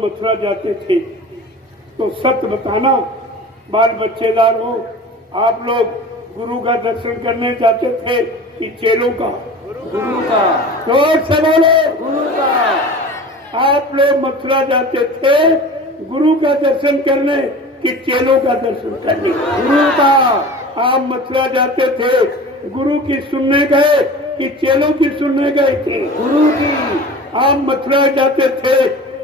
लोग मथुरा जाते थे तो सत्य बताना, बाल बच्चेदार हो, आप लोग गुरु का दर्शन करने जाते थे कि चेलों का? गुरु का। जोर से बोलो। गुरु का। आप लोग मथुरा जाते थे गुरु का दर्शन करने कि चेलों का दर्शन करने? गुरु का। आप मथुरा जाते थे गुरु की सुनने गए कि चेलों की सुनने गए थे? गुरु की। आप मथुरा जाते थे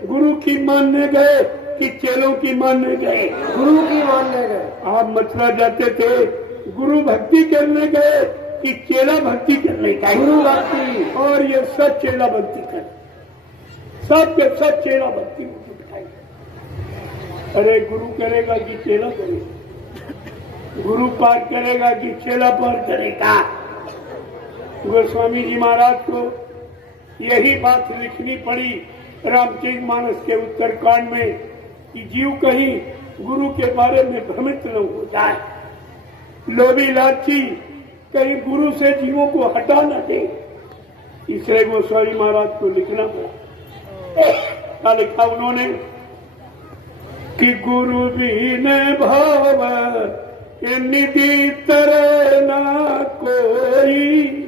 गुरु की मानने गए कि चेलों की मानने गए? गुरु की मानने गए। आप मथुरा जाते थे गुरु भक्ति करने गए कि चेला भक्ति करने गए? गुरु भक्ति। और ये सब चेला भक्ति कर, सब के सब चेला भक्ति दिखाई। अरे गुरु करेगा कि चेला करेगा? गुरु पार करेगा कि चेला पार करेगा? गोस्वामी जी महाराज को यही बात लिखनी पड़ी रामचरित मानस के उत्तरकांड में कि जीव कहीं गुरु के बारे में भ्रमित न हो जाए, लोभी लालची कहीं गुरु से जीवों को हटा न दे। इसलिए गोस्वामी महाराज को लिखना पड़ा। क्या लिखा उन्होंने कि गुरु भी ने भाव निधि तरह ना कोई,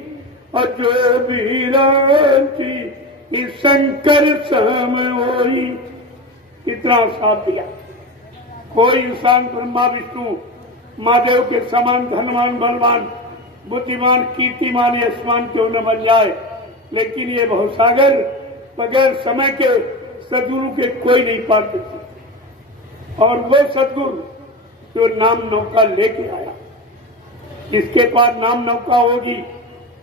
और जो भी रांची शंकर सम होई। इतना साथ दिया, कोई इंसान ब्रह्मा विष्णु महादेव के समान धनवान बलवान बुद्धिमान कीर्तिमान यशमान क्यों न बन जाए, लेकिन ये भवसागर बगैर समय के सदगुरु के कोई नहीं पार कर सकते। और वो सदगुरु जो नाम नौका लेके आया, जिसके पास नाम नौका होगी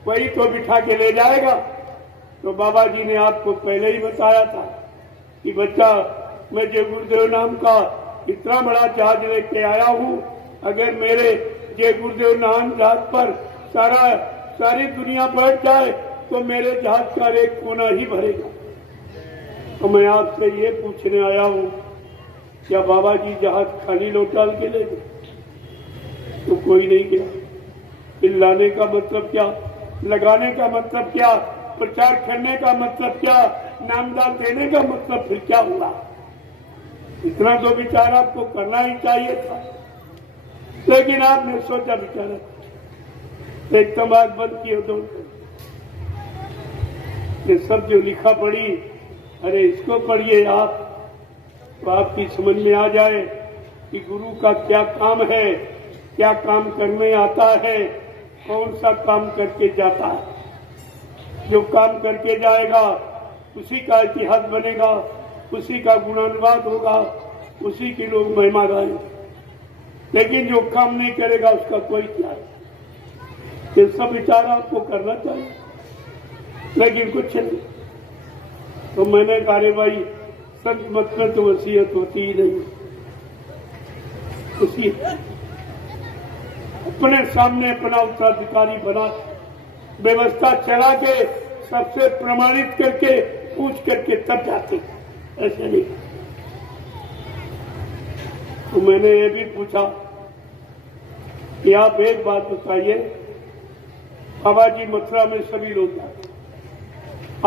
वही तो बिठा के ले जाएगा। तो बाबा जी ने आपको पहले ही बताया था कि बच्चा, मैं जय गुरुदेव नाम का इतना बड़ा जहाज लेके आया हूँ, अगर मेरे जय गुरुदेव नाम जहाज पर सारी दुनिया बैठ जाए तो मेरे जहाज का एक कोना ही भरेगा। तो मैं आपसे ये पूछने आया हूँ, क्या बाबा जी जहाज खाली लौटाल के ले गए? तो कोई नहीं गया। चिल्लाने का मतलब क्या, लगाने का मतलब क्या, प्रचार करने का मतलब क्या, नामदान देने का मतलब फिर क्या हुआ? इतना तो विचार आपको करना ही चाहिए था, लेकिन आपने सोचा विचारा एक तमाक बंद किए तो ये सब जो लिखा पढ़ी, अरे इसको पढ़िए आप, तो आपकी समझ में आ जाए कि गुरु का क्या काम है, क्या काम करने आता है, कौन सा काम करके जाता है। जो काम करके जाएगा उसी का इतिहास बनेगा, उसी का गुणानुवाद होगा, उसी की लोग महिमा गाएंगे। लेकिन जो काम नहीं करेगा उसका कोई क्या है। ये सब विचार आपको करना चाहिए, लेकिन कुछ नहीं। तो मैंने कहा भाई संत मत में तो वसीयत होती ही नहीं, उसी अपने सामने अपना उत्तराधिकारी बना व्यवस्था चला के सबसे प्रमाणित करके पूछ करके तब जाते, ऐसे नहीं। तो मैंने ये भी पूछा कि आप एक बात बताइए, बाबा जी मथुरा में सभी लोग जाते,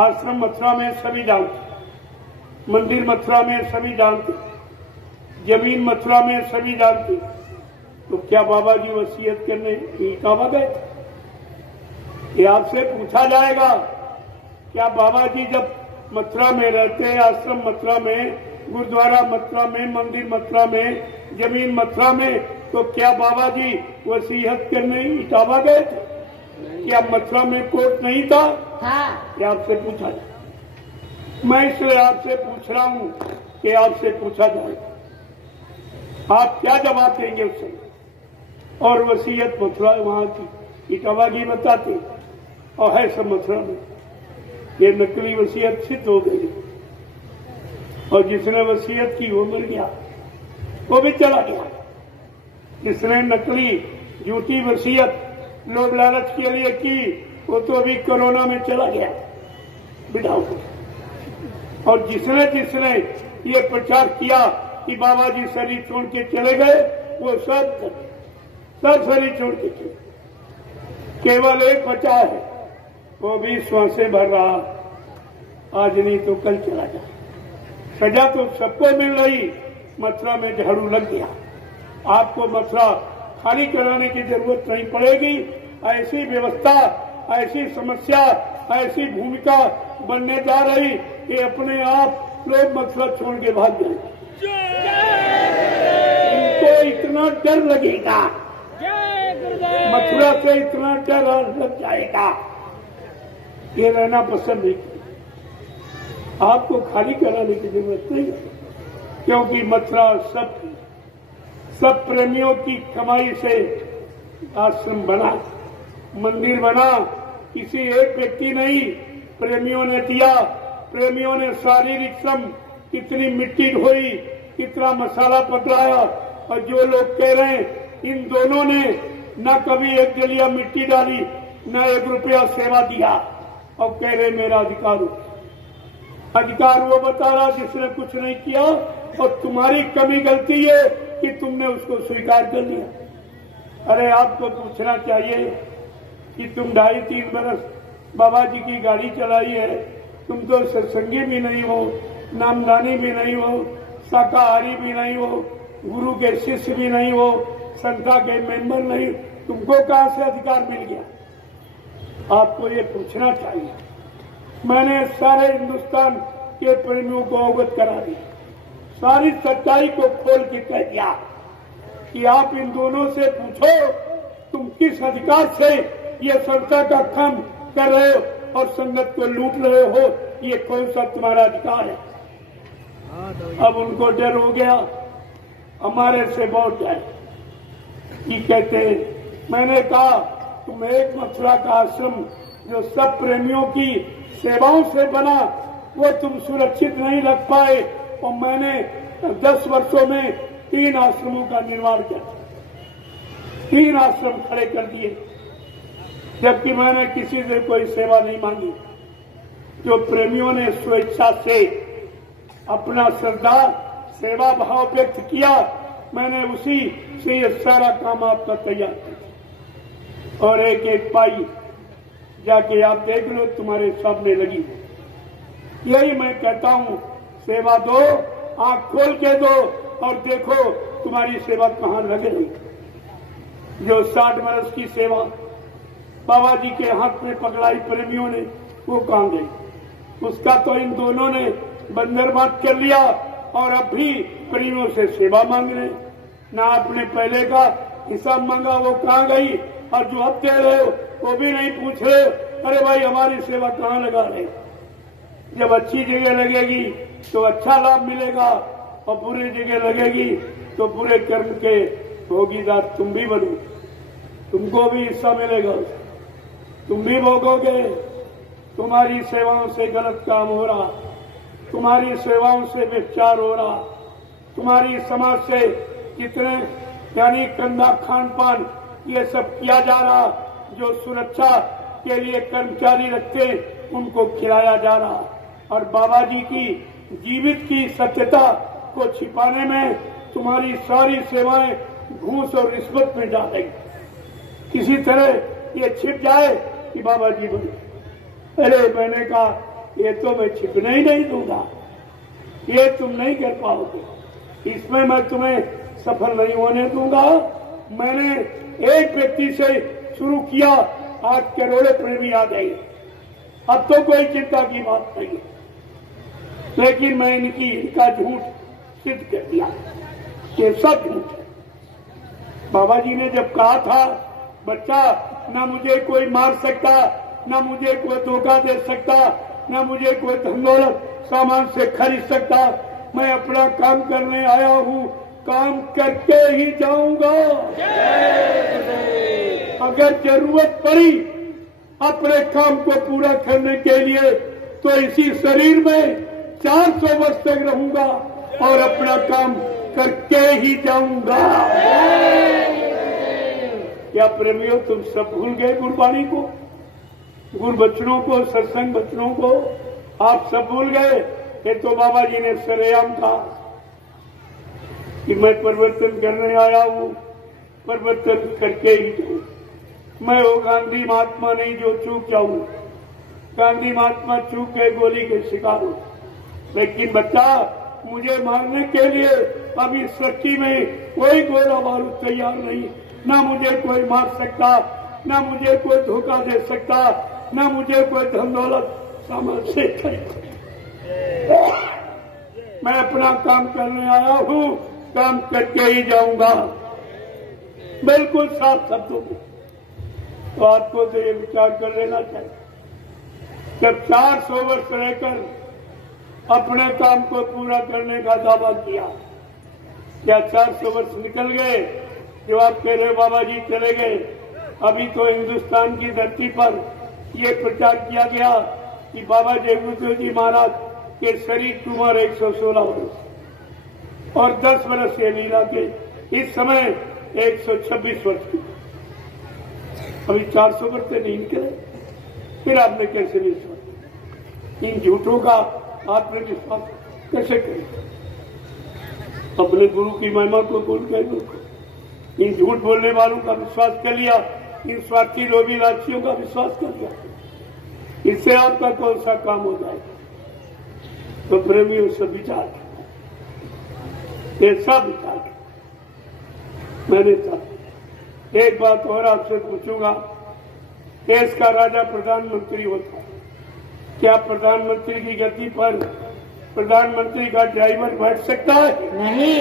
आश्रम मथुरा में सभी जानते, मंदिर मथुरा में सभी जानते, जमीन मथुरा में सभी जानते, तो क्या बाबा जी वसीयत करने इटावा गए थे? ये आपसे पूछा जाएगा। क्या बाबा जी जब मथुरा में रहते, आश्रम मथुरा में, गुरुद्वारा मथुरा में, मंदिर मथुरा में, जमीन मथुरा में, तो क्या बाबा जी वसीयत करने इटावा गए थे? क्या मथुरा में कोर्ट नहीं था? ये आपसे पूछा जाए। मैं इसलिए आपसे पूछ रहा हूं कि आपसे पूछा जाए, आप क्या जवाब देंगे उससे? और वसीयत मथुरा वहां की इटावा की बताते, और है सब मथुरा में। ये नकली वसीयत सिद्ध हो गई, और जिसने वसीयत की वो मर गया, वो भी चला गया। जिसने नकली झूठी वसीयत लोभ लालच के लिए की, वो तो अभी कोरोना में चला गया बिठाओ। और जिसने जिसने ये प्रचार किया कि बाबा जी शरीर छोड़ के चले गए, वो सब शरीर छोड़ के चले, केवल एक बचा है, वो भी श्वासें भर रहा, आज नहीं तो कल चला जाए। सजा तो सबको मिल रही, मथुरा में झाड़ू लग गया। आपको मथुरा खाली कराने की जरूरत नहीं पड़ेगी। ऐसी व्यवस्था, ऐसी समस्या, ऐसी भूमिका बनने जा रही कि अपने आप लोग मथुरा छोड़ के भाग जाएंगे। इनको इतना डर लगेगा, मथुरा से इतना डर लग जाएगा, ये रहना पसंद नहीं करेगा। आपको खाली कराने की जरूरत नहीं है, क्योंकि मथुरा सब प्रेमियों की कमाई से आश्रम बना, मंदिर बना। किसी एक व्यक्ति नहीं, प्रेमियों ने दिया। प्रेमियों ने शारीरिक श्रम, कितनी मिट्टी ढोई, कितना मसाला पकड़ाया। और जो लोग कह रहे हैं इन दोनों ने न कभी एक जलिया मिट्टी डाली, न 1 रुपया सेवा दिया, और कह रहे मेरा अधिकार वो बता रहा जिसने कुछ नहीं किया। और तुम्हारी कमी गलती है कि तुमने उसको स्वीकार कर लिया। अरे आपको पूछना चाहिए कि तुम 2.5-3 बरस बाबा जी की गाड़ी चलाई है, तुम तो सत्संगी भी नहीं हो, नामदानी भी नहीं हो, शाकाहारी भी नहीं हो, गुरु के शिष्य भी नहीं हो, संस्था के मेंबर नहीं, तुमको कहां से अधिकार मिल गया? आपको ये पूछना चाहिए। मैंने सारे हिंदुस्तान के प्रेमियों को अवगत करा दिया, सारी सच्चाई को खोल के कह दिया कि आप इन दोनों से पूछो तुम किस अधिकार से ये संस्था का काम कर रहे हो और संगत को लूट रहे हो, ये कौन सा तुम्हारा अधिकार है? अब उनको डर हो गया, हमारे से बहुत डर। ये कहते हैं, मैंने कहा तुम एक मथुरा का आश्रम जो सब प्रेमियों की सेवाओं से बना, वो तुम सुरक्षित नहीं रख पाए। और मैंने 10 वर्षों में 3 आश्रमों का निर्माण किया, 3 आश्रम खड़े कर दिए, जबकि मैंने किसी से कोई सेवा नहीं मांगी। जो प्रेमियों ने स्वेच्छा से अपना श्रद्धा सेवा भाव व्यक्त किया, मैंने उसी से ये सारा काम आपका तैयार किया। और एक एक पाई जाके आप देख लो, तुम्हारे सामने लगी। यही मैं कहता हूं, सेवा दो, आंख खोल के दो और देखो तुम्हारी सेवा कहां लग रही। जो 60 बरस की सेवा बाबा जी के हाथ में पकड़ाई प्रेमियों ने, वो कहां गई? उसका तो इन दोनों ने बंदरबांट कर लिया और अब भी प्रेमियों से सेवा मांग रहे। ना आपने पहले का हिसाब मांगा, वो कहां गई? और जो अब दे रहे हो वो भी नहीं पूछ रहे, अरे भाई हमारी सेवा कहां लगा रहे? जब अच्छी जगह लगेगी तो अच्छा लाभ मिलेगा, और बुरी जगह लगेगी तो बुरे कर्म के भोगीदार तुम भी बनो, तुमको भी हिस्सा मिलेगा, तुम भी भोगोगे। तुम्हारी सेवाओं से गलत काम हो रहा, तुम्हारी सेवाओं से व्यभिचार हो रहा, तुम्हारी समाज से कितने यानी गंदा खान पान ये सब किया जा रहा, जो सुरक्षा के लिए कर्मचारी रखते उनको खिलाया जा रहा, और बाबा जी की जीवित की सत्यता को छिपाने में तुम्हारी सारी सेवाएं घूस और रिश्वत में जा रही। किसी तरह ये छिप जाए कि बाबा जी बोले, अरे मैंने कहा ये तो मैं छिपने ही नहीं दूंगा, ये तुम नहीं कर पाओगे, इसमें मैं तुम्हें सफल नहीं होने दूंगा। मैंने एक व्यक्ति से शुरू किया, आज करोड़ों प्रेमी आ गए, अब तो कोई चिंता की बात नहीं है। लेकिन मैं इनका झूठ सिद्ध कर दिया, ये सब झूठ है। बाबा जी ने जब कहा था, बच्चा ना मुझे कोई मार सकता, ना मुझे कोई धोखा दे सकता, ना मुझे कोई धन दौलत सामान से खरीद सकता, मैं अपना काम करने आया हूँ, काम करके ही जाऊंगा। अगर जरूरत पड़ी अपने काम को पूरा करने के लिए तो इसी शरीर में 400 वर्ष तक रहूंगा और अपना काम करके ही जाऊंगा। क्या प्रेमियों तुम सब भूल गए गुरबाणी को, गुरु बचनों को, सत्संग बचनों को? आप सब भूल गए। ये तो बाबा जी ने सरेआम कहा कि मैं परिवर्तन करने आया हूं, परिवर्तन करके ही जाऊं। मैं वो गांधी महात्मा नहीं जो चूक जाऊं। गांधी महात्मा चूक के गोली के शिकार हो, लेकिन बच्चा मुझे मारने के लिए अभी सृष्टि में कोई गोला बारूद तैयार नहीं। ना मुझे कोई मार सकता, ना मुझे कोई धोखा दे सकता, ना मुझे कोई धन दौलत सामान से खरीद। मैं अपना काम करने आया हूँ, काम करके ही जाऊंगा, बिल्कुल साफ शब्दों में। तो आपको तो ये विचार कर लेना चाहिए, जब 400 वर्ष रहकर अपने काम को पूरा करने का दावा किया, क्या 400 वर्ष निकल गए? जो आप कह रहे हो बाबा जी चले गए, अभी तो हिंदुस्तान की धरती पर ये प्रचार किया गया कि बाबा जगबंधु जी महाराज के शरीर की उम्र 116 वर्ष और 10 वर्ष ये लीला के इस समय 126 वर्ष की। अभी 400 वर्ष से नहीं निकले, फिर आपने कैसे विश्वास? इन झूठों का आपने विश्वास कैसे करें? अपने गुरु की महिमा को बोल कर इन झूठ बोलने वालों का विश्वास कर लिया, इन स्वार्थी लोभी लालचियों का विश्वास कर लिया, इससे आपका कौन सा काम हो जाएगा? तो प्रेमियों से विचार, ये सब विचार मैंने सब। एक बात और आपसे पूछूंगा, देश का राजा प्रधानमंत्री होता है, क्या प्रधानमंत्री की गद्दी पर प्रधानमंत्री का ड्राइवर बैठ सकता है? नहीं।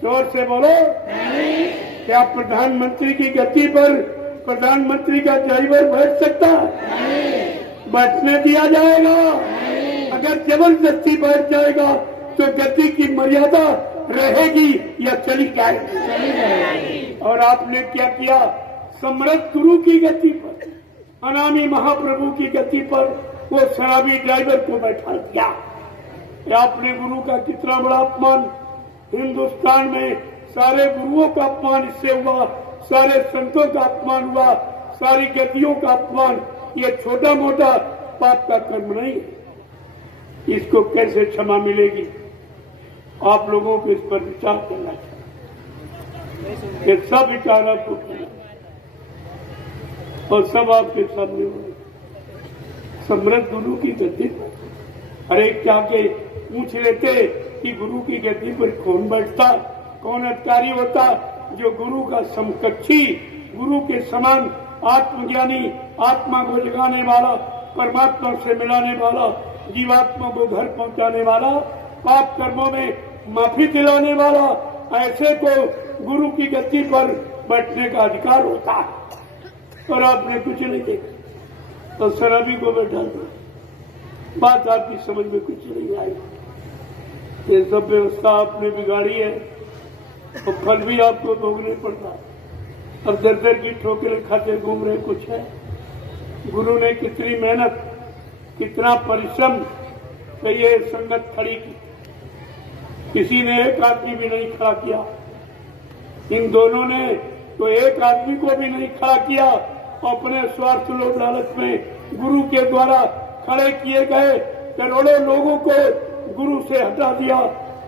जोर से बोलो। नहीं। क्या प्रधानमंत्री की गद्दी पर प्रधानमंत्री का ड्राइवर बैठ सकता है? नहीं। बैठने दिया जाएगा? नहीं। अगर जबरदस्ती बैठ जाएगा तो गद्दी की मर्यादा रहेगी या चली जाएगी? चली जाएगी। और आपने क्या किया? सम्राट गुरु की गद्दी पर, अनामी महाप्रभु की गद्दी पर वो शराबी ड्राइवर को बैठा दिया। आपने गुरु का कितना बड़ा अपमान, हिंदुस्तान में सारे गुरुओं का अपमान इससे हुआ, सारे संतों का अपमान हुआ, सारी गद्दियों का अपमान। ये छोटा मोटा पाप का कर्म नहीं है, इसको कैसे क्षमा मिलेगी? आप लोगों को इस पर विचार करना चाहिए। ये सब विचार आपको करना और सब आपके सामने होने। सम्राट गुरु की गद्दी पर अरे क्या के पूछ लेते कि गुरु की गद्दी पर कौन बैठता, कौन अधिकारी होता? जो गुरु का समकक्षी, गुरु के समान आत्मज्ञानी, आत्मा को जगाने वाला, परमात्मा से मिलाने वाला, जीवात्मा को घर पहुंचाने वाला, पाप कर्मों में माफी दिलाने वाला, ऐसे को गुरु की गद्दी पर बैठने का अधिकार होता है। और आपने कुछ नहीं देखा तो शराबी को बैठा दिया। बात आपकी समझ में कुछ नहीं आई। ये सब व्यवस्था आपने बिगाड़ी है तो फल भी आपको भोगने पड़ता। अब दर दर की ठोकरें खाते घूम रहे कुछ है। गुरु ने कितनी मेहनत, कितना परिश्रम से ये संगत खड़ी की, किसी ने एक आदमी भी नहीं खड़ा किया। इन दोनों ने तो एक आदमी को भी नहीं खड़ा किया। अपने स्वार्थ लोभ लालच में गुरु के द्वारा खड़े किए गए करोड़ों लोगों को गुरु से हटा दिया,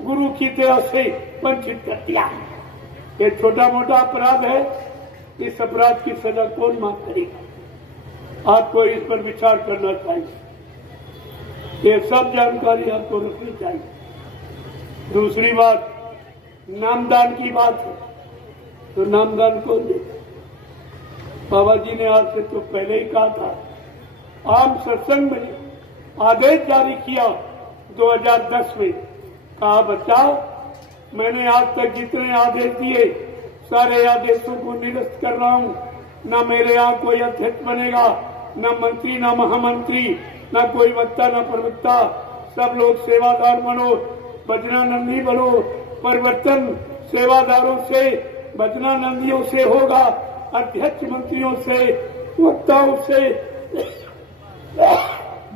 गुरु की दया से वंचित कर दिया। ये छोटा मोटा अपराध है, इस अपराध की सजा कौन माफ करेगा? आपको इस पर विचार करना चाहिए। ये सब जानकारी आपको रखनी चाहिए। दूसरी बात, नामदान की बात है तो नामदान कौन देगा? बाबा जी ने आज से तो पहले ही कहा था, आम सत्संग में आदेश जारी किया 2010 में। कहा बच्चा, मैंने आज तक जितने आदेश दिए सारे आदेशों को निरस्त कर रहा हूँ। न मेरे यहाँ कोई अध्यक्ष बनेगा, न मंत्री, न महामंत्री, न कोई वक्ता, न प्रवक्ता। सब लोग सेवादार बनो, भजनानंदी बनो। परिवर्तन सेवादारों से, भजनानंदियों से होगा, अध्यक्ष मंत्रियों से, वक्ताओं से,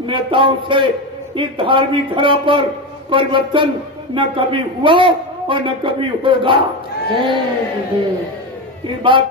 नेताओं से। इस धार्मिक धरा पर परिवर्तन न कभी हुआ और न कभी होगा। ये बात